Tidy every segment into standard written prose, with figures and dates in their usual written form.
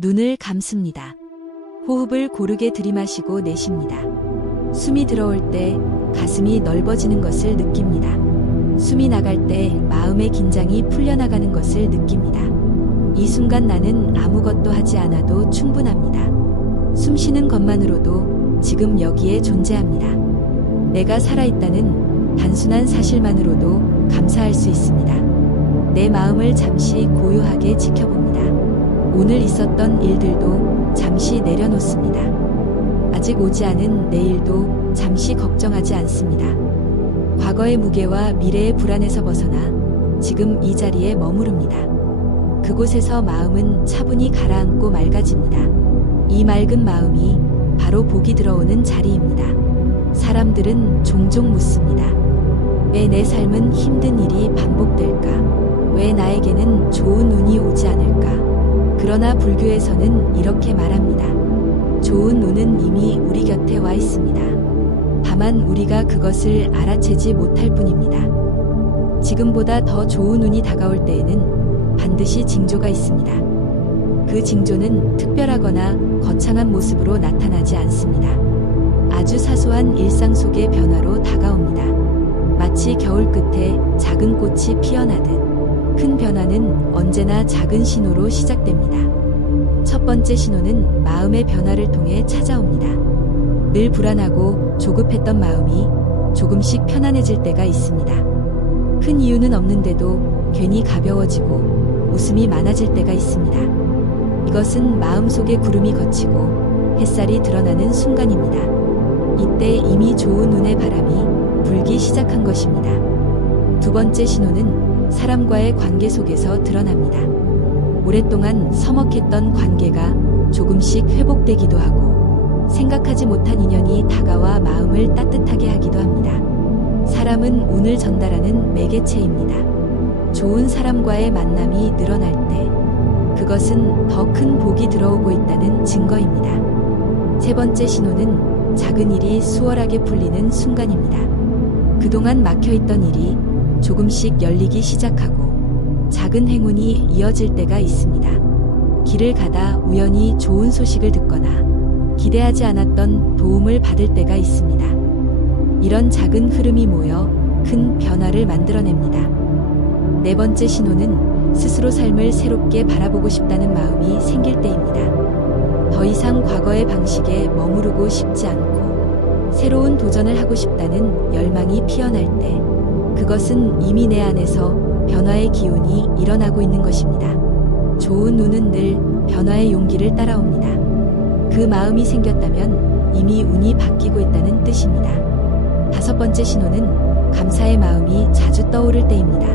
눈을 감습니다. 호흡을 고르게 들이마시고 내쉽니다. 숨이 들어올 때 가슴이 넓어지는 것을 느낍니다. 숨이 나갈 때 마음의 긴장이 풀려나가는 것을 느낍니다. 이 순간 나는 아무것도 하지 않아도 충분합니다. 숨 쉬는 것만으로도 지금 여기에 존재합니다. 내가 살아있다는 단순한 사실만으로도 감사할 수 있습니다. 내 마음을 잠시 고요하게 지켜봅니다. 오늘 있었던 일들도 잠시 내려놓습니다. 아직 오지 않은 내일도 잠시 걱정하지 않습니다. 과거의 무게와 미래의 불안에서 벗어나 지금 이 자리에 머무릅니다. 그곳에서 마음은 차분히 가라앉고 맑아집니다. 이 맑은 마음이 바로 복이 들어오는 자리입니다. 사람들은 종종 묻습니다. 왜 내 삶은 힘든 일이 반복될까? 왜 나에게는 좋은 운이 오지 않을까? 그러나 불교에서는 이렇게 말합니다. 좋은 운은 이미 우리 곁에 와 있습니다. 다만 우리가 그것을 알아채지 못할 뿐입니다. 지금보다 더 좋은 운이 다가올 때에는 반드시 징조가 있습니다. 그 징조는 특별하거나 거창한 모습으로 나타나지 않습니다. 아주 사소한 일상 속의 변화로 다가옵니다. 마치 겨울 끝에 작은 꽃이 피어나듯 큰 변화는 언제나 작은 신호로 시작됩니다. 첫 번째 신호는 마음의 변화를 통해 찾아옵니다. 늘 불안하고 조급했던 마음이 조금씩 편안해질 때가 있습니다. 큰 이유는 없는데도 괜히 가벼워지고 웃음이 많아질 때가 있습니다. 이것은 마음속에 구름이 걷히고 햇살이 드러나는 순간입니다. 이때 이미 좋은 운의 바람이 불기 시작한 것입니다. 두 번째 신호는 사람과의 관계 속에서 드러납니다. 오랫동안 서먹했던 관계가 조금씩 회복되기도 하고 생각하지 못한 인연이 다가와 마음을 따뜻하게 하기도 합니다. 사람은 운을 전달하는 매개체입니다. 좋은 사람과의 만남이 늘어날 때 그것은 더 큰 복이 들어오고 있다는 증거입니다. 세 번째 신호는 작은 일이 수월하게 풀리는 순간입니다. 그동안 막혀있던 일이 조금씩 열리기 시작하고 작은 행운이 이어질 때가 있습니다. 길을 가다 우연히 좋은 소식을 듣거나 기대하지 않았던 도움을 받을 때가 있습니다. 이런 작은 흐름이 모여 큰 변화를 만들어냅니다. 네 번째 신호는 스스로 삶을 새롭게 바라보고 싶다는 마음이 생길 때입니다. 더 이상 과거의 방식에 머무르고 싶지 않고 새로운 도전을 하고 싶다는 열망이 피어날 때 그것은 이미 내 안에서 변화의 기운이 일어나고 있는 것입니다. 좋은 운은 늘 변화의 용기를 따라옵니다. 그 마음이 생겼다면 이미 운이 바뀌고 있다는 뜻입니다. 다섯 번째 신호는 감사의 마음이 자주 떠오를 때입니다.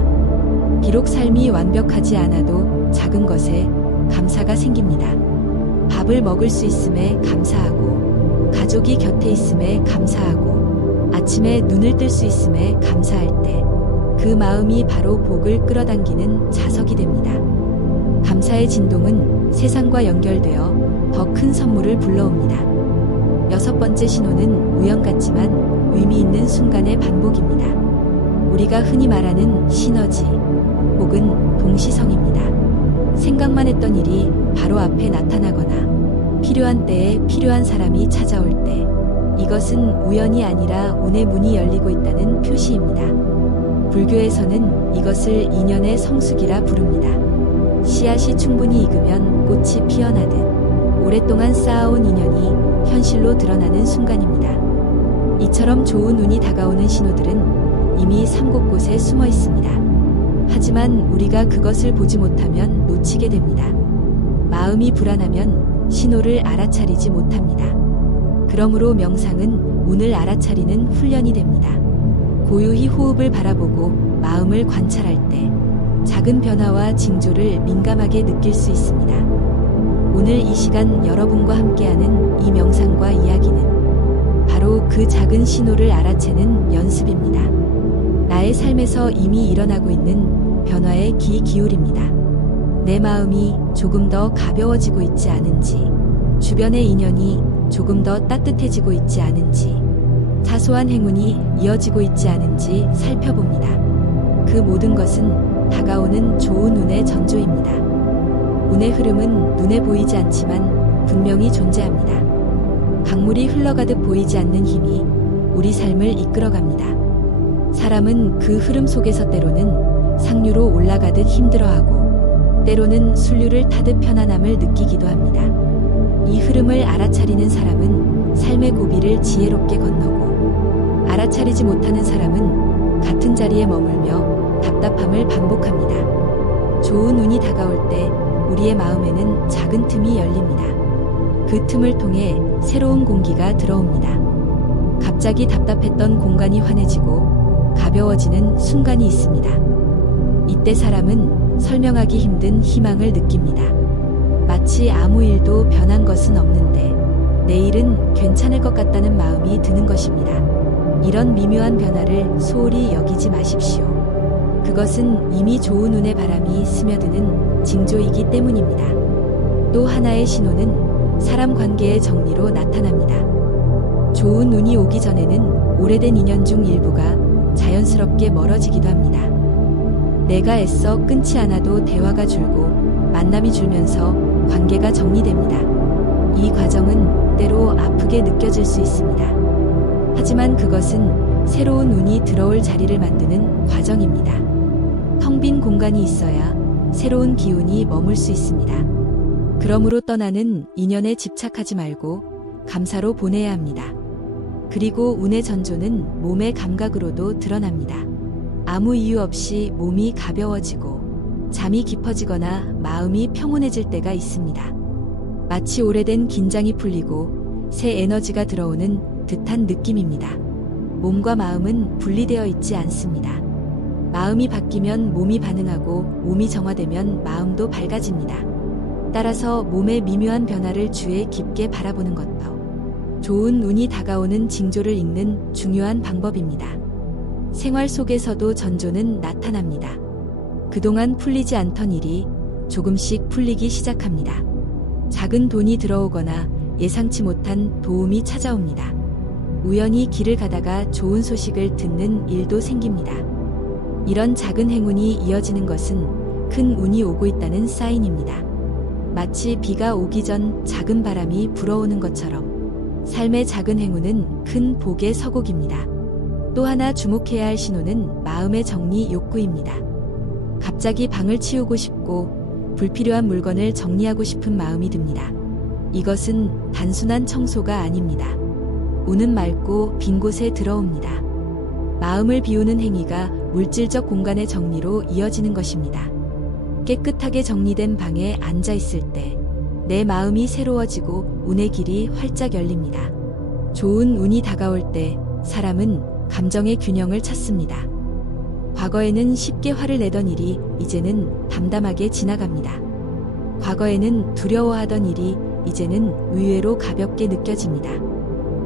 비록 삶이 완벽하지 않아도 작은 것에 감사가 생깁니다. 밥을 먹을 수 있음에 감사하고 가족이 곁에 있음에 감사하고 아침에 눈을 뜰 수 있음에 감사할 때 그 마음이 바로 복을 끌어당기는 자석이 됩니다. 감사의 진동은 세상과 연결되어 더 큰 선물을 불러옵니다. 여섯 번째 신호는 우연 같지만 의미 있는 순간의 반복입니다. 우리가 흔히 말하는 시너지 혹은 동시성입니다. 생각만 했던 일이 바로 앞에 나타나거나 필요한 때에 필요한 사람이 찾아올 때 이것은 우연이 아니라 운의 문이 열리고 있다는 표시입니다. 불교에서는 이것을 인연의 성숙이라 부릅니다. 씨앗이 충분히 익으면 꽃이 피어나듯 오랫동안 쌓아온 인연이 현실로 드러나는 순간입니다. 이처럼 좋은 운이 다가오는 신호들은 이미 삶 곳곳에 숨어 있습니다. 하지만 우리가 그것을 보지 못하면 놓치게 됩니다. 마음이 불안하면 신호를 알아차리지 못합니다. 그러므로 명상은 운을 알아차리는 훈련이 됩니다. 고요히 호흡을 바라보고 마음을 관찰할 때 작은 변화와 징조를 민감하게 느낄 수 있습니다. 오늘 이 시간 여러분과 함께하는 이 명상과 이야기는 바로 그 작은 신호를 알아채는 연습입니다. 나의 삶에서 이미 일어나고 있는 변화에 귀 기울입니다. 내 마음이 조금 더 가벼워지고 있지 않은지, 주변의 인연이 조금 더 따뜻해지고 있지 않은지, 사소한 행운이 이어지고 있지 않은지 살펴봅니다. 그 모든 것은 다가오는 좋은 운의 전조입니다. 운의 흐름은 눈에 보이지 않지만 분명히 존재합니다. 강물이 흘러가듯 보이지 않는 힘이 우리 삶을 이끌어갑니다. 사람은 그 흐름 속에서 때로는 상류로 올라가듯 힘들어하고 때로는 순류를 타듯 편안함을 느끼기도 합니다. 이 흐름을 알아차리는 사람은 삶의 고비를 지혜롭게 건너고 알아차리지 못하는 사람은 같은 자리에 머물며 답답함을 반복합니다. 좋은 운이 다가올 때 우리의 마음에는 작은 틈이 열립니다. 그 틈을 통해 새로운 공기가 들어옵니다. 갑자기 답답했던 공간이 환해지고 가벼워지는 순간이 있습니다. 이때 사람은 설명하기 힘든 희망을 느낍니다. 마치 아무 일도 변한 것은 없는데 내일은 괜찮을 것 같다는 마음이 드는 것입니다. 이런 미묘한 변화를 소홀히 여기지 마십시오. 그것은 이미 좋은 운의 바람이 스며드는 징조이기 때문입니다. 또 하나의 신호는 사람 관계의 정리로 나타납니다. 좋은 운이 오기 전에는 오래된 인연 중 일부가 자연스럽게 멀어지기도 합니다. 내가 애써 끊지 않아도 대화가 줄고 만남이 줄면서 관계가 정리됩니다. 이 과정은 때로 아프게 느껴질 수 있습니다. 하지만 그것은 새로운 운이 들어올 자리를 만드는 과정입니다. 텅 빈 공간이 있어야 새로운 기운이 머물 수 있습니다. 그러므로 떠나는 인연에 집착하지 말고 감사로 보내야 합니다. 그리고 운의 전조는 몸의 감각으로도 드러납니다. 아무 이유 없이 몸이 가벼워지고 잠이 깊어지거나 마음이 평온해질 때가 있습니다. 마치 오래된 긴장이 풀리고 새 에너지가 들어오는 듯한 느낌입니다. 몸과 마음은 분리되어 있지 않습니다. 마음이 바뀌면 몸이 반응하고 몸이 정화되면 마음도 밝아집니다. 따라서 몸의 미묘한 변화를 주의 깊게 바라보는 것도 좋은 운이 다가오는 징조를 읽는 중요한 방법입니다. 생활 속에서도 전조는 나타납니다. 그동안 풀리지 않던 일이 조금씩 풀리기 시작합니다. 작은 돈이 들어오거나 예상치 못한 도움이 찾아옵니다. 우연히 길을 가다가 좋은 소식을 듣는 일도 생깁니다. 이런 작은 행운이 이어지는 것은 큰 운이 오고 있다는 사인입니다. 마치 비가 오기 전 작은 바람이 불어오는 것처럼 삶의 작은 행운은 큰 복의 서곡입니다. 또 하나 주목해야 할 신호는 마음의 정리 욕구입니다. 갑자기 방을 치우고 싶고 불필요한 물건을 정리하고 싶은 마음이 듭니다. 이것은 단순한 청소가 아닙니다. 운은 맑고 빈 곳에 들어옵니다. 마음을 비우는 행위가 물질적 공간의 정리로 이어지는 것입니다. 깨끗하게 정리된 방에 앉아 있을 때 내 마음이 새로워지고 운의 길이 활짝 열립니다. 좋은 운이 다가올 때 사람은 감정의 균형을 찾습니다. 과거에는 쉽게 화를 내던 일이 이제는 담담하게 지나갑니다. 과거에는 두려워하던 일이 이제는 의외로 가볍게 느껴집니다.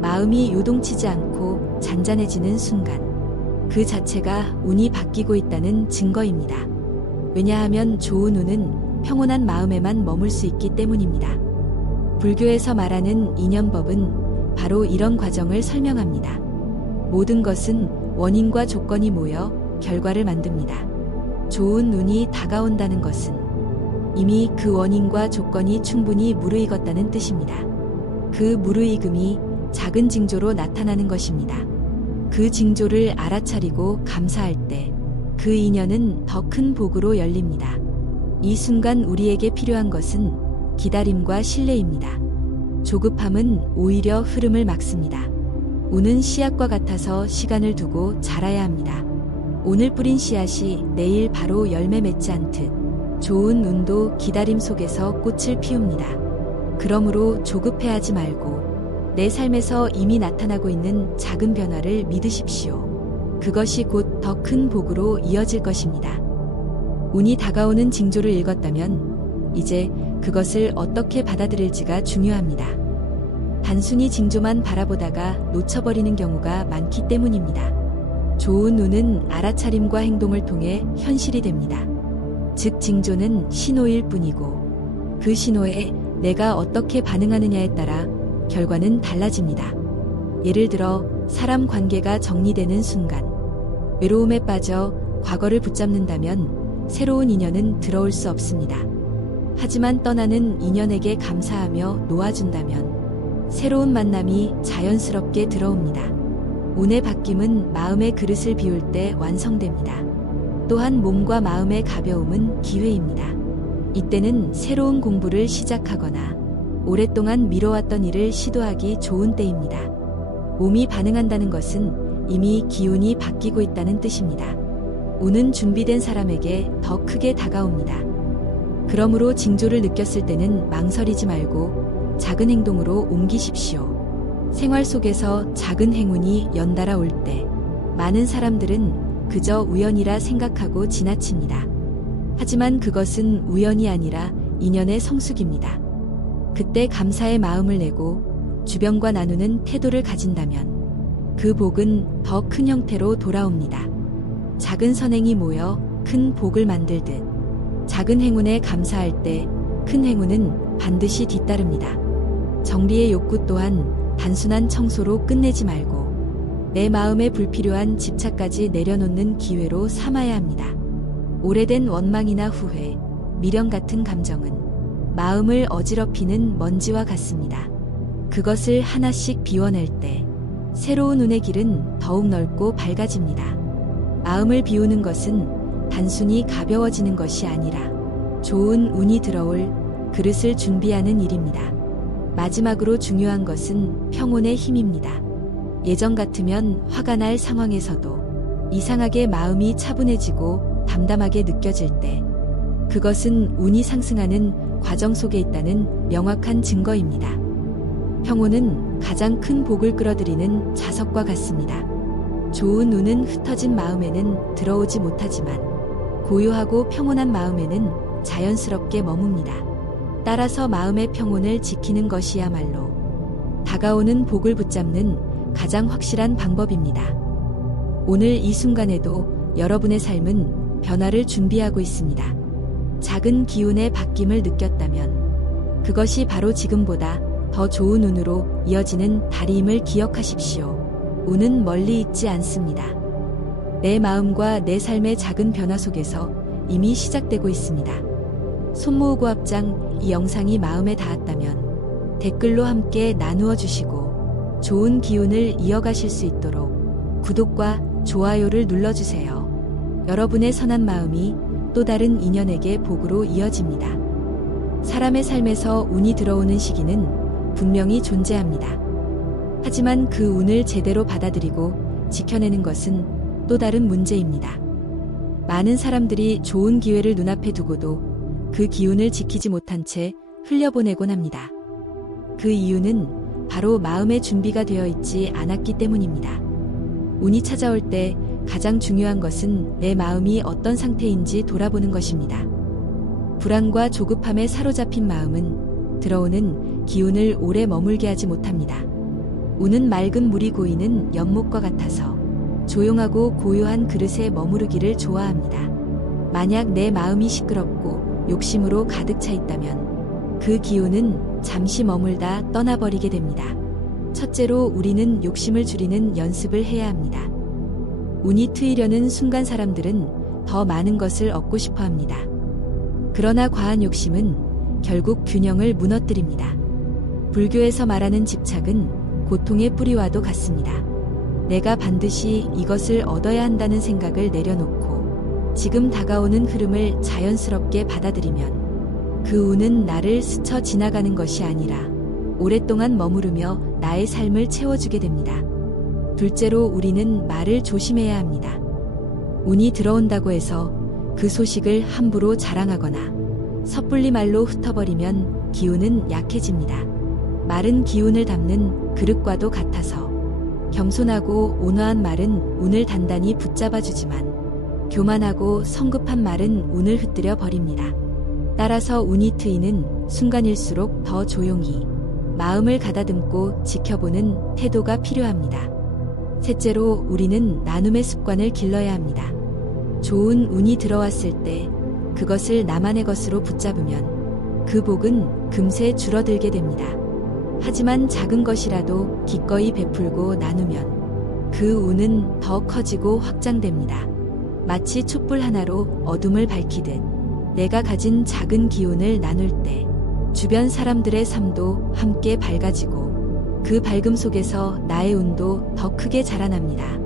마음이 요동치지 않고 잔잔해지는 순간 그 자체가 운이 바뀌고 있다는 증거입니다. 왜냐하면 좋은 운은 평온한 마음에만 머물 수 있기 때문입니다. 불교에서 말하는 인연법은 바로 이런 과정을 설명합니다. 모든 것은 원인과 조건이 모여 결과를 만듭니다. 좋은 운이 다가온다는 것은 이미 그 원인과 조건이 충분히 무르익었다는 뜻입니다. 그 무르익음이 작은 징조로 나타나는 것입니다. 그 징조를 알아차리고 감사할 때 그 인연은 더 큰 복으로 열립니다. 이 순간 우리에게 필요한 것은 기다림과 신뢰입니다. 조급함은 오히려 흐름을 막습니다. 운은 씨앗과 같아서 시간을 두고 자라야 합니다. 오늘 뿌린 씨앗이 내일 바로 열매 맺지 않듯 좋은 운도 기다림 속에서 꽃을 피웁니다. 그러므로 조급해하지 말고 내 삶에서 이미 나타나고 있는 작은 변화를 믿으십시오. 그것이 곧 더 큰 복으로 이어질 것입니다. 운이 다가오는 징조를 읽었다면 이제 그것을 어떻게 받아들일지가 중요합니다. 단순히 징조만 바라보다가 놓쳐버리는 경우가 많기 때문입니다. 좋은 운은 알아차림과 행동을 통해 현실이 됩니다. 즉 징조는 신호일 뿐이고 그 신호에 내가 어떻게 반응하느냐에 따라 결과는 달라집니다. 예를 들어 사람 관계가 정리되는 순간 외로움에 빠져 과거를 붙잡는다면 새로운 인연은 들어올 수 없습니다. 하지만 떠나는 인연에게 감사하며 놓아준다면 새로운 만남이 자연스럽게 들어옵니다. 운의 바뀜은 마음의 그릇을 비울 때 완성됩니다. 또한 몸과 마음의 가벼움은 기회입니다. 이때는 새로운 공부를 시작하거나 오랫동안 미뤄왔던 일을 시도하기 좋은 때입니다. 몸이 반응한다는 것은 이미 기운이 바뀌고 있다는 뜻입니다. 운은 준비된 사람에게 더 크게 다가옵니다. 그러므로 징조를 느꼈을 때는 망설이지 말고 작은 행동으로 옮기십시오. 생활 속에서 작은 행운이 연달아 올 때 많은 사람들은 그저 우연이라 생각하고 지나칩니다. 하지만 그것은 우연이 아니라 인연의 성숙입니다. 그때 감사의 마음을 내고 주변과 나누는 태도를 가진다면 그 복은 더 큰 형태로 돌아옵니다. 작은 선행이 모여 큰 복을 만들듯 작은 행운에 감사할 때 큰 행운은 반드시 뒤따릅니다. 정리의 욕구 또한 단순한 청소로 끝내지 말고 내 마음에 불필요한 집착까지 내려놓는 기회로 삼아야 합니다. 오래된 원망이나 후회, 미련 같은 감정은 마음을 어지럽히는 먼지와 같습니다. 그것을 하나씩 비워낼 때 새로운 운의 길은 더욱 넓고 밝아집니다. 마음을 비우는 것은 단순히 가벼워지는 것이 아니라 좋은 운이 들어올 그릇을 준비하는 일입니다. 마지막으로 중요한 것은 평온의 힘입니다. 예전 같으면 화가 날 상황에서도 이상하게 마음이 차분해지고 담담하게 느껴질 때 그것은 운이 상승하는 과정 속에 있다는 명확한 증거입니다. 평온은 가장 큰 복을 끌어들이는 자석과 같습니다. 좋은 운은 흩어진 마음에는 들어오지 못하지만 고요하고 평온한 마음에는 자연스럽게 머뭅니다. 따라서 마음의 평온을 지키는 것이야말로 다가오는 복을 붙잡는 가장 확실한 방법입니다. 오늘 이 순간에도 여러분의 삶은 변화를 준비하고 있습니다. 작은 기운의 바뀜을 느꼈다면 그것이 바로 지금보다 더 좋은 운으로 이어지는 달임을 기억하십시오. 운은 멀리 있지 않습니다. 내 마음과 내 삶의 작은 변화 속에서 이미 시작되고 있습니다. 손모으고 합장 이 영상이 마음에 닿았다면 댓글로 함께 나누어 주시고 좋은 기운을 이어가실 수 있도록 구독과 좋아요를 눌러주세요. 여러분의 선한 마음이 또 다른 인연에게 복으로 이어집니다. 사람의 삶에서 운이 들어오는 시기는 분명히 존재합니다. 하지만 그 운을 제대로 받아들이고 지켜내는 것은 또 다른 문제입니다. 많은 사람들이 좋은 기회를 눈앞에 두고도 그 기운을 지키지 못한 채 흘려보내곤 합니다. 그 이유는 바로 마음의 준비가 되어 있지 않았기 때문입니다. 운이 찾아올 때 가장 중요한 것은 내 마음이 어떤 상태인지 돌아보는 것입니다. 불안과 조급함에 사로잡힌 마음은 들어오는 기운을 오래 머물게 하지 못합니다. 운은 맑은 물이 고이는 연못과 같아서 조용하고 고요한 그릇에 머무르기를 좋아합니다. 만약 내 마음이 시끄럽고 욕심으로 가득 차 있다면 그 기운은 잠시 머물다 떠나버리게 됩니다. 첫째로 우리는 욕심을 줄이는 연습을 해야 합니다. 운이 트이려는 순간 사람들은 더 많은 것을 얻고 싶어 합니다. 그러나 과한 욕심은 결국 균형을 무너뜨립니다. 불교에서 말하는 집착은 고통의 뿌리와도 같습니다. 내가 반드시 이것을 얻어야 한다는 생각을 내려놓고 지금 다가오는 흐름을 자연스럽게 받아들이면 그 운은 나를 스쳐 지나가는 것이 아니라 오랫동안 머무르며 나의 삶을 채워주게 됩니다. 둘째로 우리는 말을 조심해야 합니다. 운이 들어온다고 해서 그 소식을 함부로 자랑하거나 섣불리 말로 흩어버리면 기운은 약해집니다. 말은 기운을 담는 그릇과도 같아서 겸손하고 온화한 말은 운을 단단히 붙잡아주지만 교만하고 성급한 말은 운을 흩뜨려 버립니다. 따라서 운이 트이는 순간일수록 더 조용히 마음을 가다듬고 지켜보는 태도가 필요합니다. 셋째로 우리는 나눔의 습관을 길러야 합니다. 좋은 운이 들어왔을 때 그것을 나만의 것으로 붙잡으면 그 복은 금세 줄어들게 됩니다. 하지만 작은 것이라도 기꺼이 베풀고 나누면 그 운은 더 커지고 확장됩니다. 마치 촛불 하나로 어둠을 밝히듯 내가 가진 작은 기운을 나눌 때 주변 사람들의 삶도 함께 밝아지고 그 밝음 속에서 나의 운도 더 크게 자라납니다.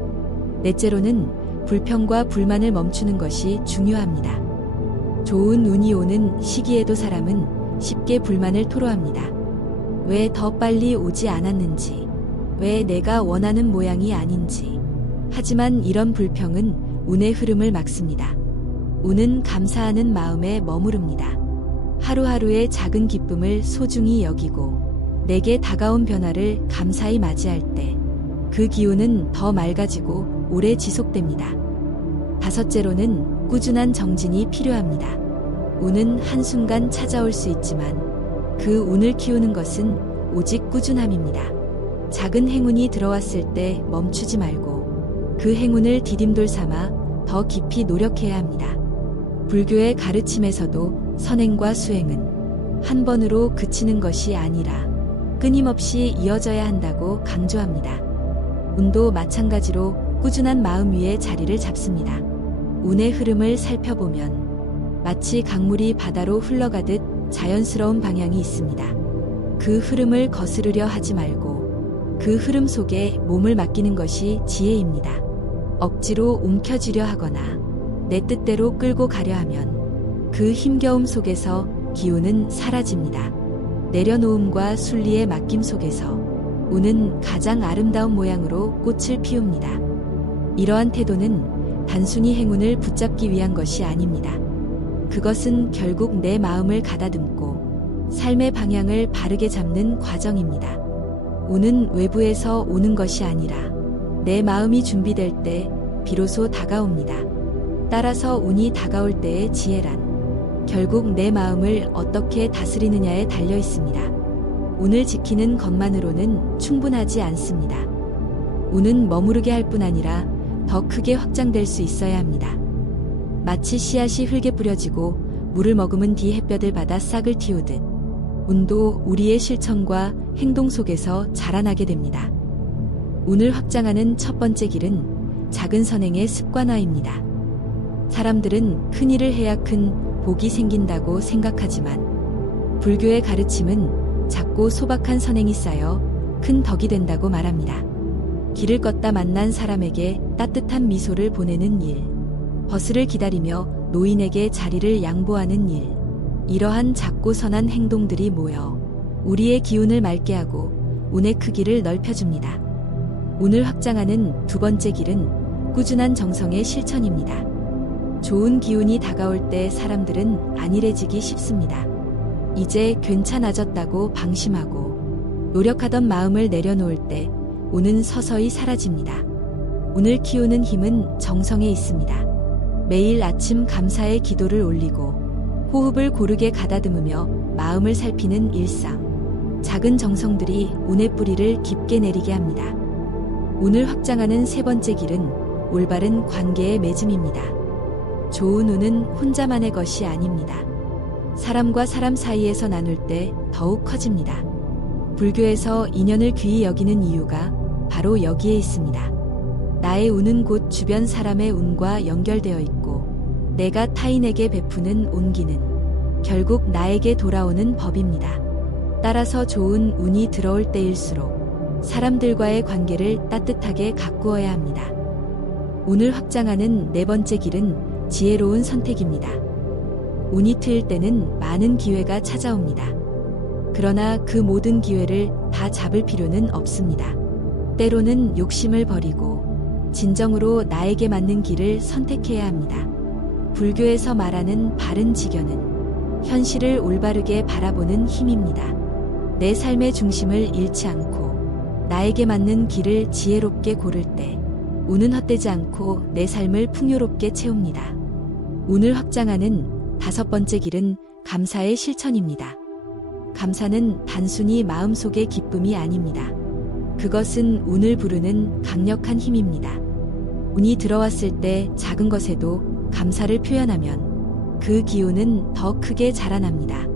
넷째로는 불평과 불만을 멈추는 것이 중요합니다. 좋은 운이 오는 시기에도 사람은 쉽게 불만을 토로합니다. 왜 더 빨리 오지 않았는지, 왜 내가 원하는 모양이 아닌지. 하지만 이런 불평은 운의 흐름을 막습니다. 운은 감사하는 마음에 머무릅니다. 하루하루의 작은 기쁨을 소중히 여기고 내게 다가온 변화를 감사히 맞이할 때 그 기운은 더 맑아지고 오래 지속됩니다. 다섯째로는 꾸준한 정진이 필요합니다. 운은 한순간 찾아올 수 있지만 그 운을 키우는 것은 오직 꾸준함입니다. 작은 행운이 들어왔을 때 멈추지 말고 그 행운을 디딤돌 삼아 더 깊이 노력해야 합니다. 불교의 가르침에서도 선행과 수행은 한 번으로 그치는 것이 아니라 끊임없이 이어져야 한다고 강조합니다. 운도 마찬가지로 꾸준한 마음 위에 자리를 잡습니다. 운의 흐름을 살펴보면 마치 강물이 바다로 흘러가듯 자연스러운 방향이 있습니다. 그 흐름을 거스르려 하지 말고 그 흐름 속에 몸을 맡기는 것이 지혜입니다. 억지로 움켜쥐려 하거나 내 뜻대로 끌고 가려 하면 그 힘겨움 속에서 기운은 사라집니다. 내려놓음과 순리의 맡김 속에서 운은 가장 아름다운 모양으로 꽃을 피웁니다. 이러한 태도는 단순히 행운을 붙잡기 위한 것이 아닙니다. 그것은 결국 내 마음을 가다듬고 삶의 방향을 바르게 잡는 과정입니다. 운은 외부에서 오는 것이 아니라 내 마음이 준비될 때 비로소 다가옵니다. 따라서 운이 다가올 때의 지혜란 결국 내 마음을 어떻게 다스리느냐에 달려 있습니다. 운을 지키는 것만으로는 충분하지 않습니다. 운은 머무르게 할 뿐 아니라 더 크게 확장될 수 있어야 합니다. 마치 씨앗이 흙에 뿌려지고 물을 머금은 뒤 햇볕을 받아 싹을 틔우듯 운도 우리의 실천과 행동 속에서 자라나게 됩니다. 운을 확장하는 첫 번째 길은 작은 선행의 습관화입니다. 사람들은 큰 일을 해야 큰 복이 생긴다고 생각하지만 불교의 가르침은 작고 소박한 선행이 쌓여 큰 덕이 된다고 말합니다. 길을 걷다 만난 사람에게 따뜻한 미소를 보내는 일, 버스를 기다리며 노인에게 자리를 양보하는 일, 이러한 작고 선한 행동들이 모여 우리의 기운을 맑게 하고 운의 크기를 넓혀줍니다. 운을 확장하는 두 번째 길은 꾸준한 정성의 실천입니다. 좋은 기운이 다가올 때 사람들은 안일해지기 쉽습니다. 이제 괜찮아졌다고 방심하고 노력하던 마음을 내려놓을 때 운은 서서히 사라집니다. 운을 키우는 힘은 정성에 있습니다. 매일 아침 감사의 기도를 올리고 호흡을 고르게 가다듬으며 마음을 살피는 일상. 작은 정성들이 운의 뿌리를 깊게 내리게 합니다. 운을 확장하는 세 번째 길은 올바른 관계의 맺음입니다. 좋은 운은 혼자만의 것이 아닙니다. 사람과 사람 사이에서 나눌 때 더욱 커집니다. 불교에서 인연을 귀히 여기는 이유가 바로 여기에 있습니다. 나의 운은 곧 주변 사람의 운과 연결되어 있고 내가 타인에게 베푸는 온기는 결국 나에게 돌아오는 법입니다. 따라서 좋은 운이 들어올 때일수록 사람들과의 관계를 따뜻하게 가꾸어야 합니다. 운을 확장하는 네 번째 길은 지혜로운 선택입니다. 운이 트일 때는 많은 기회가 찾아옵니다. 그러나 그 모든 기회를 다 잡을 필요는 없습니다. 때로는 욕심을 버리고 진정으로 나에게 맞는 길을 선택해야 합니다. 불교에서 말하는 바른 지견은 현실을 올바르게 바라보는 힘입니다. 내 삶의 중심을 잃지 않고 나에게 맞는 길을 지혜롭게 고를 때 운은 헛되지 않고 내 삶을 풍요롭게 채웁니다. 운을 확장하는 다섯 번째 길은 감사의 실천입니다. 감사는 단순히 마음속의 기쁨이 아닙니다. 그것은 운을 부르는 강력한 힘입니다. 운이 들어왔을 때 작은 것에도 감사를 표현하면 그 기운은 더 크게 자라납니다.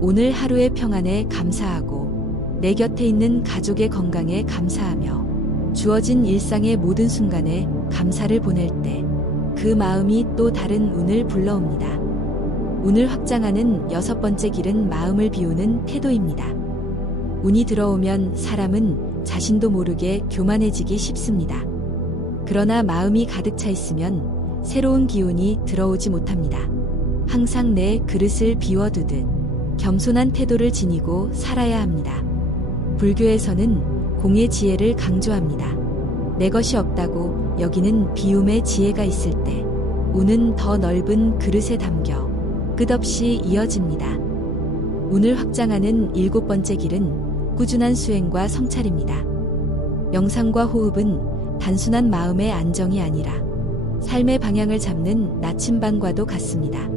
오늘 하루의 평안에 감사하고 내 곁에 있는 가족의 건강에 감사하며 주어진 일상의 모든 순간에 감사를 보낼 때 그 마음이 또 다른 운을 불러옵니다. 운을 확장하는 여섯 번째 길은 마음을 비우는 태도입니다. 운이 들어오면 사람은 자신도 모르게 교만해지기 쉽습니다. 그러나 마음이 가득 차 있으면 새로운 기운이 들어오지 못합니다. 항상 내 그릇을 비워두듯 겸손한 태도를 지니고 살아야 합니다. 불교에서는 공의 지혜를 강조합니다. 내 것이 없다고 여기는 비움의 지혜가 있을 때 운은 더 넓은 그릇에 담겨 끝없이 이어집니다. 운을 확장하는 일곱 번째 길은 꾸준한 수행과 성찰입니다. 명상과 호흡은 단순한 마음의 안정이 아니라 삶의 방향을 잡는 나침반과도 같습니다.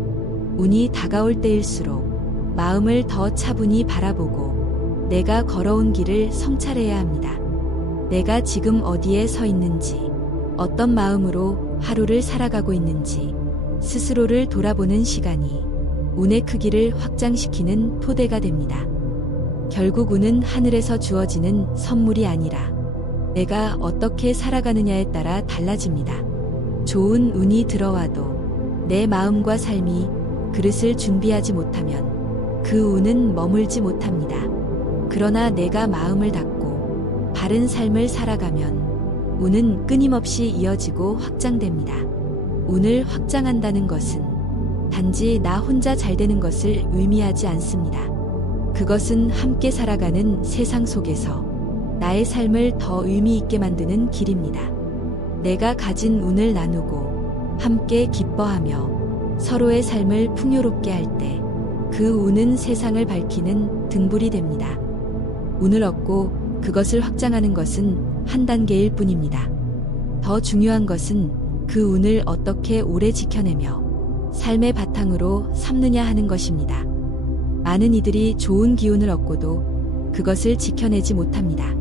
운이 다가올 때일수록 마음을 더 차분히 바라보고 내가 걸어온 길을 성찰해야 합니다. 내가 지금 어디에 서 있는지, 어떤 마음으로 하루를 살아가고 있는지 스스로를 돌아보는 시간이 운의 크기를 확장시키는 토대가 됩니다. 결국 운은 하늘에서 주어지는 선물이 아니라 내가 어떻게 살아가느냐에 따라 달라집니다. 좋은 운이 들어와도 내 마음과 삶이 그릇을 준비하지 못하면 그 운은 머물지 못합니다. 그러나 내가 마음을 닫고 바른 삶을 살아가면 운은 끊임없이 이어지고 확장됩니다. 운을 확장한다는 것은 단지 나 혼자 잘 되는 것을 의미하지 않습니다. 그것은 함께 살아가는 세상 속에서 나의 삶을 더 의미 있게 만드는 길입니다. 내가 가진 운을 나누고 함께 기뻐하며 서로의 삶을 풍요롭게 할 때 그 운은 세상을 밝히는 등불이 됩니다. 운을 얻고 그것을 확장하는 것은 한 단계일 뿐입니다. 더 중요한 것은 그 운을 어떻게 오래 지켜내며 삶의 바탕으로 삼느냐 하는 것입니다. 많은 이들이 좋은 기운을 얻고도 그것을 지켜내지 못합니다.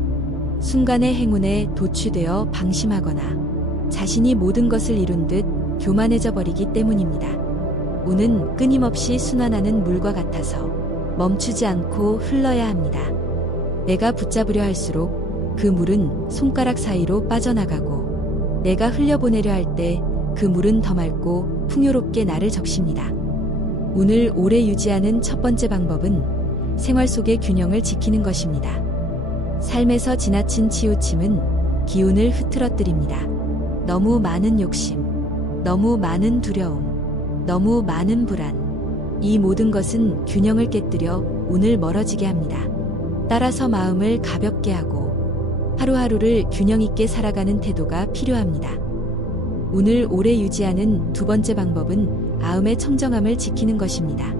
순간의 행운에 도취되어 방심하거나 자신이 모든 것을 이룬 듯 교만해져 버리기 때문입니다. 운은 끊임없이 순환하는 물과 같아서 멈추지 않고 흘러야 합니다. 내가 붙잡으려 할수록 그 물은 손가락 사이로 빠져나가고 내가 흘려보내려 할 때 그 물은 더 맑고 풍요롭게 나를 적십니다. 운을 오래 유지하는 첫 번째 방법은 생활 속의 균형을 지키는 것입니다. 삶에서 지나친 치우침은 기운을 흐트러뜨립니다. 너무 많은 욕심, 너무 많은 두려움, 너무 많은 불안, 이 모든 것은 균형을 깨뜨려 운을 멀어지게 합니다. 따라서 마음을 가볍게 하고 하루하루를 균형 있게 살아가는 태도가 필요합니다. 운을 오래 유지하는 두 번째 방법은 마음의 청정함을 지키는 것입니다.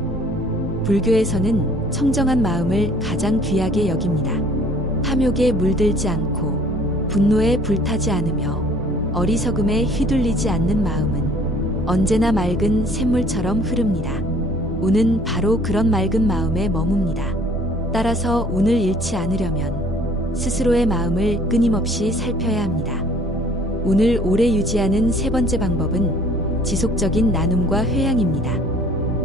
불교에서는 청정한 마음을 가장 귀하게 여깁니다. 탐욕에 물들지 않고 분노에 불타지 않으며 어리석음에 휘둘리지 않는 마음은 언제나 맑은 샘물처럼 흐릅니다. 운은 바로 그런 맑은 마음에 머뭅니다. 따라서 운을 잃지 않으려면 스스로의 마음을 끊임없이 살펴야 합니다. 운을 오래 유지하는 세 번째 방법은 지속적인 나눔과 회양입니다.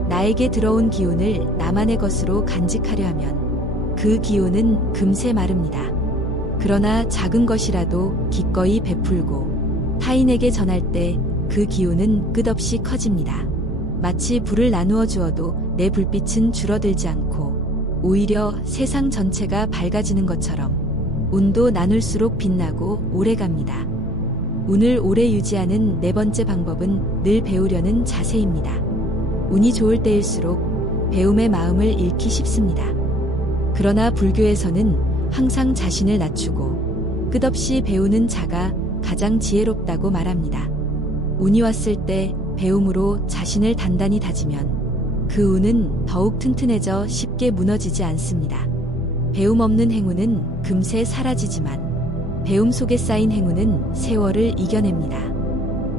나에게 들어온 기운을 나만의 것으로 간직하려 하면 그 기운은 금세 마릅니다. 그러나 작은 것이라도 기꺼이 베풀고 타인에게 전할 때 그 기운은 끝없이 커집니다. 마치 불을 나누어 주어도 내 불빛은 줄어들지 않고 오히려 세상 전체가 밝아지는 것처럼 운도 나눌수록 빛나고 오래갑니다. 운을 오래 유지하는 네 번째 방법은 늘 배우려는 자세입니다. 운이 좋을 때일수록 배움의 마음을 잃기 쉽습니다. 그러나 불교에서는 항상 자신을 낮추고 끝없이 배우는 자가 가장 지혜롭다고 말합니다. 운이 왔을 때 배움으로 자신을 단단히 다지면 그 운은 더욱 튼튼해져 쉽게 무너지지 않습니다. 배움 없는 행운은 금세 사라지지만 배움 속에 쌓인 행운은 세월을 이겨냅니다.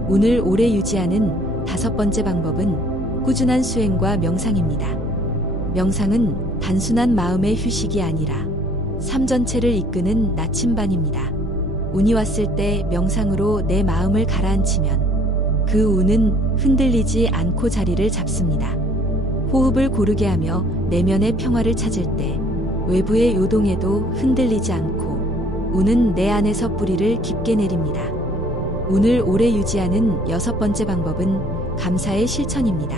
운을 오래 유지하는 다섯 번째 방법은 꾸준한 수행과 명상입니다. 명상은 단순한 마음의 휴식이 아니라 삶 전체를 이끄는 나침반입니다. 운이 왔을 때 명상으로 내 마음을 가라앉히면 그 운은 흔들리지 않고 자리를 잡습니다. 호흡을 고르게 하며 내면의 평화를 찾을 때 외부의 요동에도 흔들리지 않고 운은 내 안에서 뿌리를 깊게 내립니다. 운을 오래 유지하는 여섯 번째 방법은 감사의 실천입니다.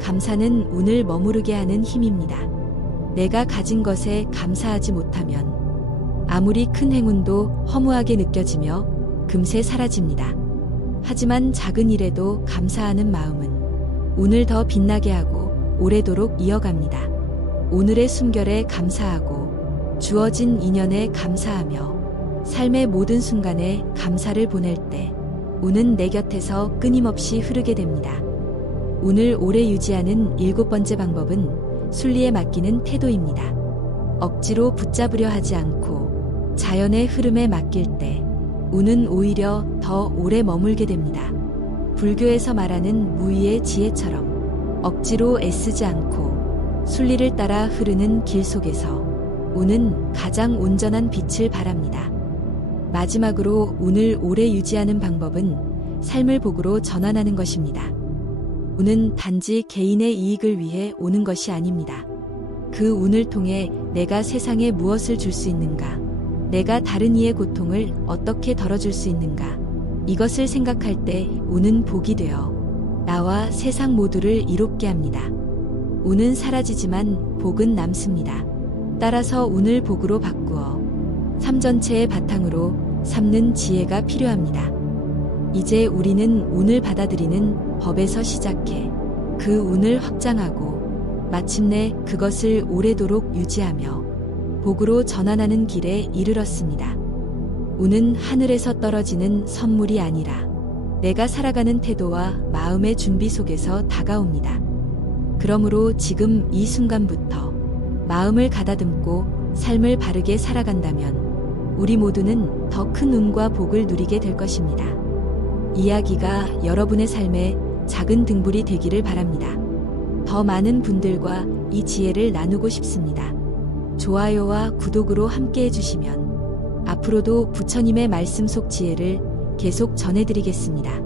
감사는 운을 머무르게 하는 힘입니다. 내가 가진 것에 감사하지 못하면 아무리 큰 행운도 허무하게 느껴지며 금세 사라집니다. 하지만 작은 일에도 감사하는 마음은 운을 더 빛나게 하고 오래도록 이어갑니다. 오늘의 숨결에 감사하고 주어진 인연에 감사하며 삶의 모든 순간에 감사를 보낼 때 운은 내 곁에서 끊임없이 흐르게 됩니다. 운을 오래 유지하는 7번째 방법은 순리에 맡기는 태도입니다. 억지로 붙잡으려 하지 않고 자연의 흐름에 맡길 때 운은 오히려 더 오래 머물게 됩니다. 불교에서 말하는 무의의 지혜처럼 억지로 애쓰지 않고 순리를 따라 흐르는 길 속에서 운은 가장 온전한 빛을 발합니다. 마지막으로 운을 오래 유지하는 방법은 삶을 복으로 전환하는 것입니다. 운은 단지 개인의 이익을 위해 오는 것이 아닙니다. 그 운을 통해 내가 세상에 무엇을 줄 수 있는가? 내가 다른 이의 고통을 어떻게 덜어줄 수 있는가? 이것을 생각할 때 운은 복이 되어 나와 세상 모두를 이롭게 합니다. 운은 사라지지만 복은 남습니다. 따라서 운을 복으로 바꾸어 삶 전체의 바탕으로 삼는 지혜가 필요합니다. 이제 우리는 운을 받아들이는 법에서 시작해 그 운을 확장하고 마침내 그것을 오래도록 유지하며 복으로 전환하는 길에 이르렀습니다. 운은 하늘에서 떨어지는 선물이 아니라 내가 살아가는 태도와 마음의 준비 속에서 다가옵니다. 그러므로 지금 이 순간부터 마음을 가다듬고 삶을 바르게 살아간다면 우리 모두는 더 큰 운과 복을 누리게 될 것입니다. 이야기가 여러분의 삶에 작은 등불이 되기를 바랍니다. 더 많은 분들과 이 지혜를 나누고 싶습니다. 좋아요와 구독으로 함께 해주시면 앞으로도 부처님의 말씀 속 지혜를 계속 전해드리겠습니다.